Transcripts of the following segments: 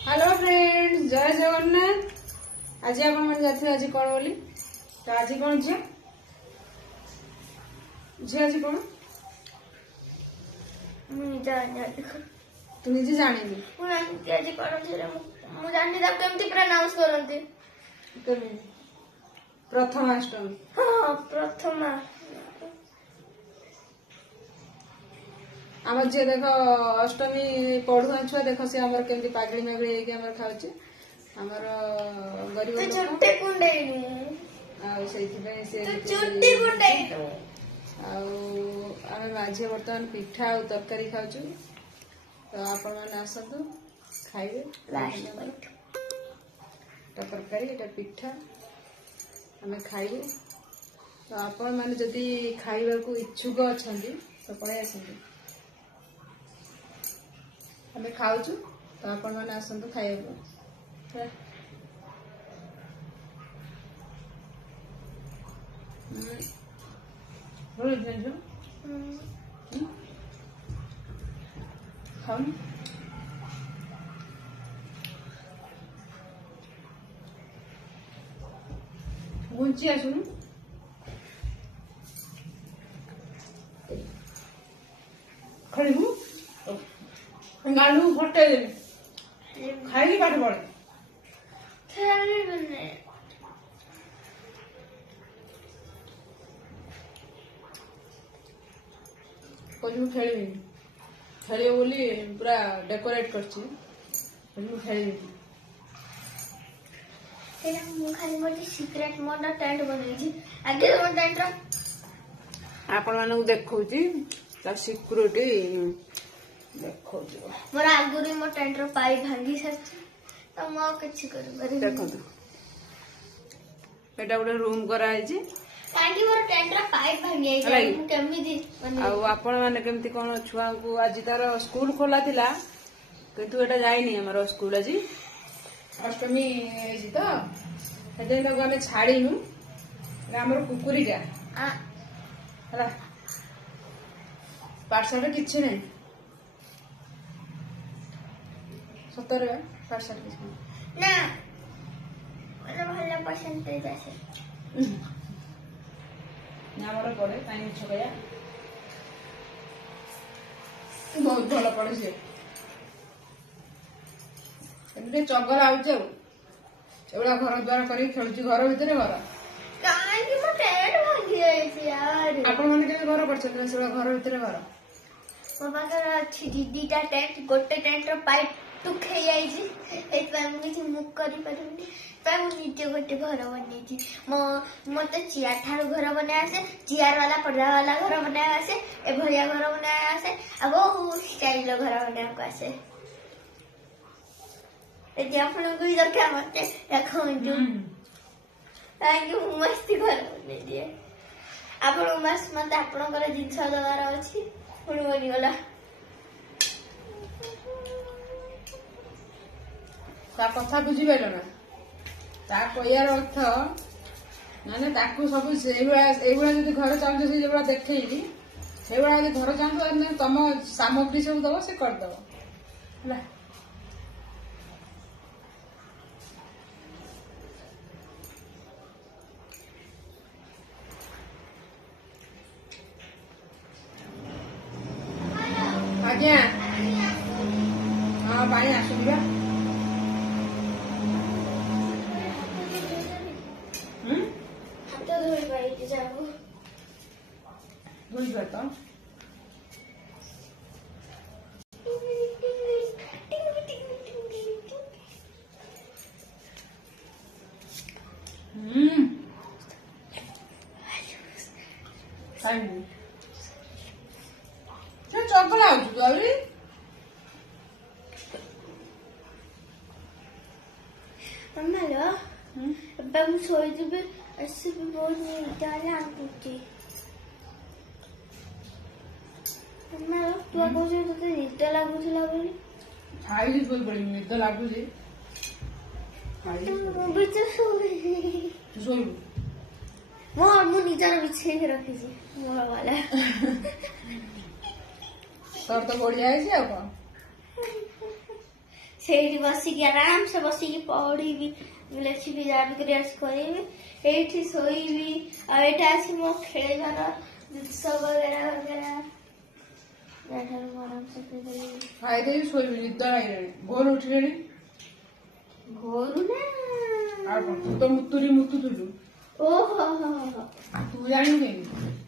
Hello friends, जय जगन्नाथ। आज आप जाते आज कौन बोली तो आज कौन झी झी आज कौन तू निजे जानी आज कौन जानी केमती प्रनाउंस करते प्रथमाष्टमी। हाँ प्रथमा आम जी देख अष्टमी पढ़ुआ छुआ देख सी आम केमती पागड़ी मागड़ी होकर खाऊचे आमर गरीब आम माझे बर्तमान पिठा और तरकारी खाऊचु। तो आपण मैंने आसतु खाइबे तरकारी एटा पिठा आम खाइबे। तो आपण मैंने जदि खाइबा को इच्छुक अच्छा तो पड़े आसतु आम खाऊचु। तो आपण मैंने आसतु खाइबा खाऊनी गुंची आसुन खड़ी हूँ गालू फटे खाई पाठ पड़े खेल खेल बोली पूरा डेकोरेट कर सिक्रेट मोर टेंट बन आगे मो टेंट आपण मानू देखौ सिक्योरिटी देखो मोर आगुरी मो टेंट रो पाई भांगी सच तो मो किछि कर बरे देखो एटा गोटे रूम करा है काकी मोर टेंट रो पाई भांगी है मु केमि दी आ आपण माने केमती कोन छुआ को आज तार स्कूल खोला थिला किंतु एटा जाईनी हमर स्कूल आज अष्टमी जी तो एटा तो गने छाड़ीनु हमर कुकुरीटा हला पाठशाला किछि नै सतर पाठशाला किछि ना मला भले परसेंटेज आसे ଆମର ପଡେ କାଇଁ ମିଛ କହିବା ବହୁତ ଭଲ ପଡେ ସେ ଏମିତି ଚଗଲା ହଉଛି ଆଉ ଏଗୁଡା ଘର ଦ୍ୱାର କରିକି ଖେଳୁଛି ଘର ଭିତରେ ଘର କାହିଁକି ମୋ ଟେଣ୍ଟ ଭାଙ୍ଗି ଯାଇଛି यार ଆପଣ ମାନେ କେବେ ଘର କରିଛନ୍ତି ସେଗୁଡା ଘର ଭିତରେ ଘର ମୋ ପାଖରେ ଅଛି ଦିଦିଟା ଟେଣ୍ଟ ଗୋଟେ ଟେଣ୍ଟ ର ପାଇପ୍ ଟୁଖେଇ ଯାଇଛି ଏଇଥିପାଇଁ ମୁଁ କିଛି ମୁକ୍ କରିପାରିବିନି तो निजे गोटे घर बनी मत चेयर ठार घर बना आसे चेयर वाला पर्दा वाला घर बना आसे एभलिया घर बना आसे आ बहुत स्टाइल घर बना को आसे एति आपण को दरकार मते रखंजु ताकि मस्ती घर बने दिए आपण बस मते आपण कर जिंस दवार अछि पुणी बनी गला ता कथा बुझी पाइलो ना ता कहयार अर्थ माने ताकू सब एगुड़ा जब घर चाहूँ से जो देखी से घर चाहूँ तुम सामग्री सब दब से करदब है आज्ञा हाँ पानी आसुबा चकला आउरी अब शोबे ऐसे भी बहुत निदा लगुच तू कह निद लगुला बोली खाई पड़ी निद लगुच मु निजर बिछे रखी मोर वाला तोर तो बढ़िया है ସେଇଠି ବସିକି ଆରାମ ସେ ବସିକି ପଢିବି ଲେଖିବି ଯାହା ବି କରି କରିବି ଏଇଠି ଶୋଇବି ଆଉ ଏଇଟା ଅଛି ମୋ ଖେଳିବାର ଜିନିଷ ବଗେରା ବଗେରା ଏଠାରୁ ମୁଁ ଆରାମ ସେ ଖେଳିପାରିବି ଖାଇଦେବି ଶୋଇବି ନିଦ ଲାଗିଲାଣି ଭୋର ଉଠିଲେଣି ଘରୁ ନା ଆଉ କଣ ତୁ ତ ମୁତୁଥିଲୁ ଓହୋ ତୁ ଜାଣିବୁ କେମିତି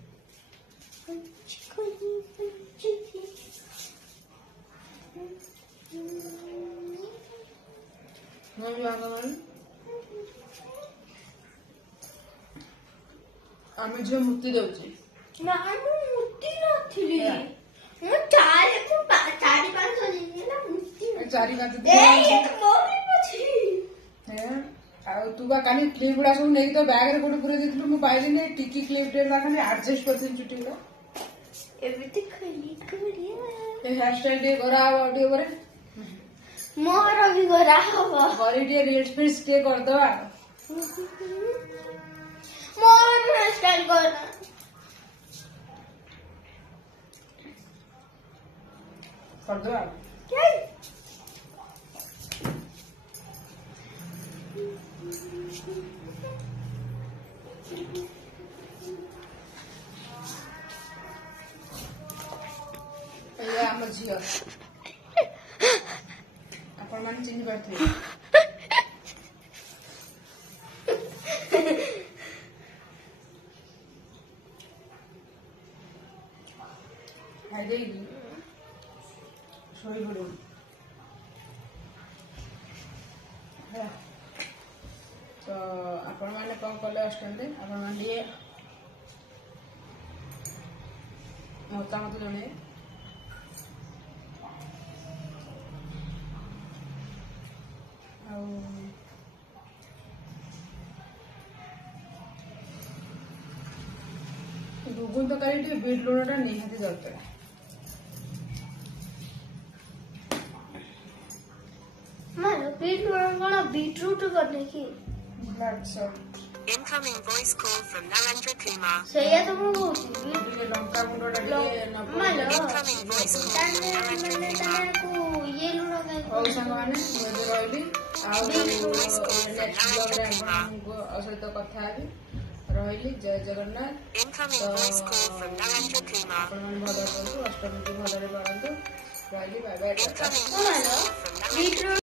ଆମେ ଝିଅ ମୁତି ଦେଉଛେ ନା ମୁଁ ମୁତି ନଥିଲି ମୁଁ ଚାରି ପାଞ୍ଚ ଦିନ ହେଲା ମୁତି ଚାରି ପାଞ୍ଚ ଦିନ ଆଉ ତୁ ବା କାଲି କ୍ଲିପ୍ ଗୁଡା ସବୁ ନେଇକି ତ ବ୍ୟାଗରେ କୋଉଠି ପୁରେଇ ଦେଇଥିଲୁ ମୁଁ ପାଇଲିନି ଟିକି କ୍ଲିପ୍ ଟେ ଖାଲି ଆଡଜଷ୍ଟ କରିଥିଲି ଚୁଟି ଗୁଡା ଏମିତି ଖାଲି କରିବା ହେୟାର ଷ୍ଟାଇଲ ଟିକେ କରାହବ ଆଉ ଟିକେ ପରେ ମୋର ବି କରା ହବ ଘରେ ଟିକେ ରିଲ୍ସ ଫିଲ୍ସ ଟିକେ କରିଦବା ମୋର ଷ୍ଟାଇଲ କର କରିଦବା ଏଇଆ ଆମ ଝିଅ ଆପଣମାନେ ଚିହ୍ନି ପାରୁଥିବେ ଖାଇଦେଇକି ଶୋଇପଡ଼ିବୁ ତ ଆପଣମାନେ କ'ଣ କଲେ ଅଷ୍ଟମୀରେ ଆପଣମାନେ ଟିକେ ମତାମତ ଜଣେଇବେ ଆଉ ଘୁଗୁନି ତରକାରୀ ଟିକେ ବିଟ୍ ଲୁଣଟା ନିହାତି ଦରକାର बीटरूट करने की Incoming voice call from Narendra Kumar. ସେଇଆ ତ ମୁଁ କହୁଛି ଲଙ୍କା ଗୁଣ୍ଡଟା ମାଲୋ Incoming voice call from Narendra Kumar. ଇଏ ଲୁଣ କାଇଁ ହଉ ସାଙ୍ଗମାନେ ମୁଁ ଏବେ ରହିଲି ଆଉ ନେକ୍ସଟ ବ୍ଲଗରେ ଆପଣଙ୍କ ସହିତ କଥା ହେବି ରହିଲି ଜୟ Jagannath Incoming voice call from Narendra Kumar. ଆପଣମାନେ ଭଲ ରୁହନ୍ତୁ ଅଷ୍ଟମୀକୁ ଭଲରେ ପାଳନ୍ତୁ ରହିଲି ବାଏ ବାଏ Incoming ମାଲୋ voice call from Narendra beetroot